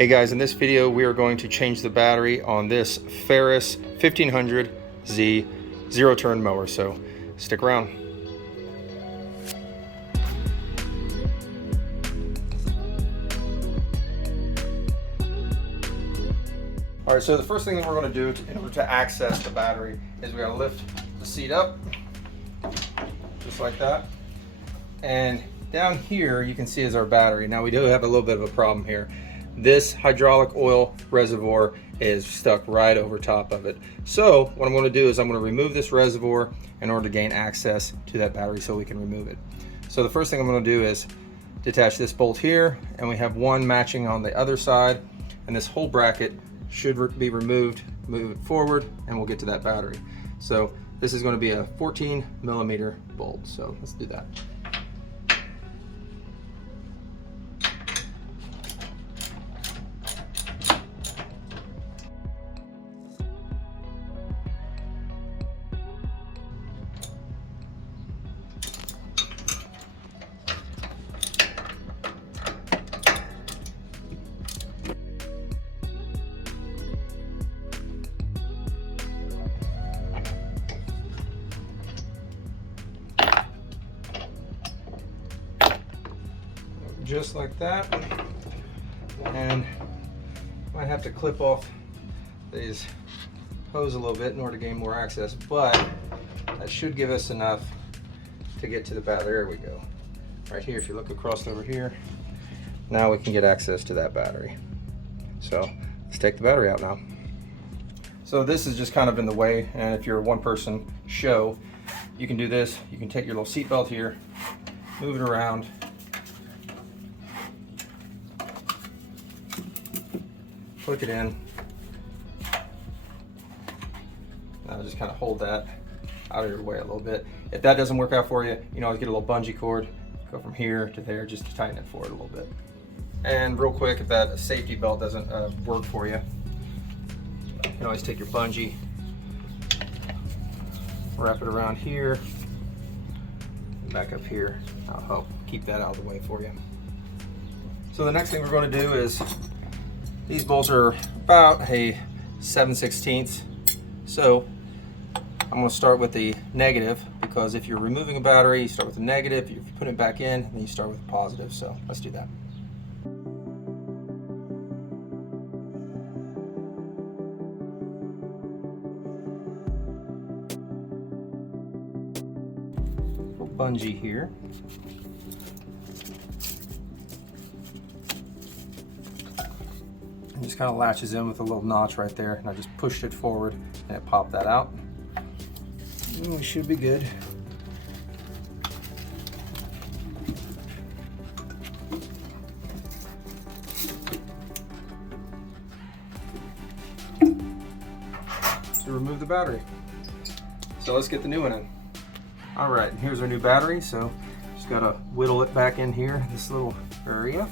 Hey guys, in this video we are going to change the battery on this Ferris 1500Z zero-turn mower, so stick around. Alright, so the first thing that we're going to do in order to access the battery is we got to lift the seat up, just like that. And down here you can see is our battery. Now we do have a little bit of a problem here. This hydraulic oil reservoir is stuck right over top of it. So what I'm going to do is I'm going to remove this reservoir in order to gain access to that battery so we can remove it. So the first thing I'm going to do is detach this bolt here, and we have one matching on the other side, and this whole bracket should be removed. Move it forward and we'll get to that battery. So this is going to be a 14mm bolt, so let's do that. Just like that, and might have to clip off these hose a little bit in order to gain more access, but that should give us enough to get to the battery. There we go. Right here, if you look across over here, now we can get access to that battery. So let's take the battery out now. So this is just kind of in the way, and if you're a one-person show, you can do this. You can take your little seat belt here, move it around, click it in. Now just kind of hold that out of your way a little bit. If that doesn't work out for you, you can always get a little bungee cord, go from here to there just to tighten it forward a little bit. And real quick, if that safety belt doesn't work for you, you can always take your bungee, wrap it around here, back up here. I'll help keep that out of the way for you. So the next thing we're going to do is, these bolts are about a 7/16. So I'm going to start with the negative, because if you're removing a battery, you start with the negative. If you put it back in, then you start with the positive. So let's do that. Little bungee here. Just kind of latches in with a little notch right there, and I just pushed it forward and it popped that out. And we should be good. To remove the battery. So let's get the new one in. All right, and here's our new battery. So just gotta whittle it back in here, this little area.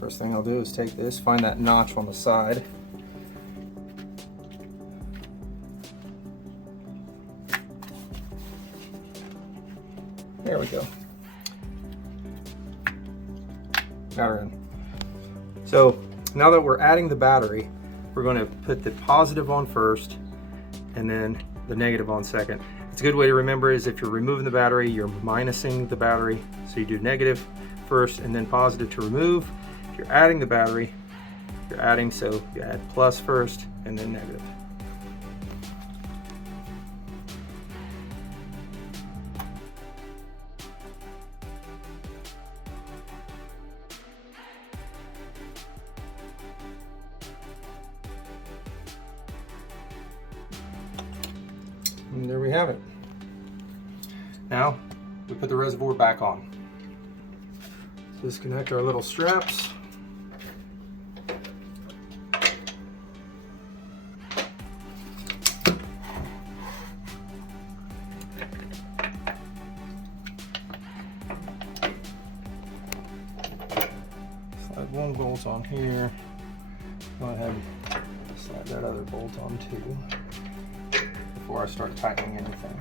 First thing I'll do is take this, find that notch on the side. There we go. Got her in. So now that we're adding the battery, we're going to put the positive on first and then the negative on second. It's a good way to remember is if you're removing the battery, you're minusing the battery. So you do negative first and then positive to remove. If you're adding the battery, you're adding, so you add plus first and then negative. And there we have it. Now we put the reservoir back on. Disconnect our little straps. one bolt on here. Go ahead and slide that other bolt on too before I start tightening anything.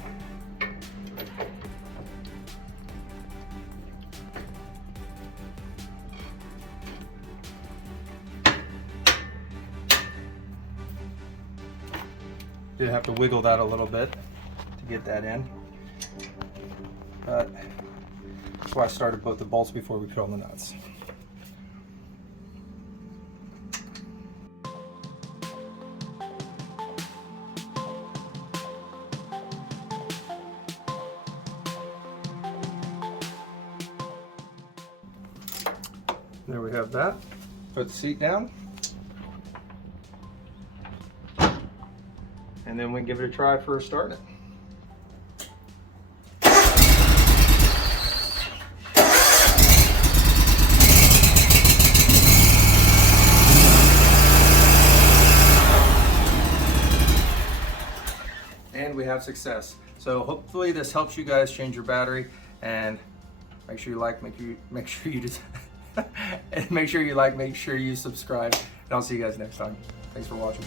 Did have to wiggle that a little bit to get that in, but that's why I started both the bolts before we put on the nuts. There we have that. Put the seat down. And then we can give it a try for starting it. And we have success. So hopefully this helps you guys change your battery, and make sure you like, make sure you just and make sure you like, make sure you subscribe, and I'll see you guys next time. Thanks for watching.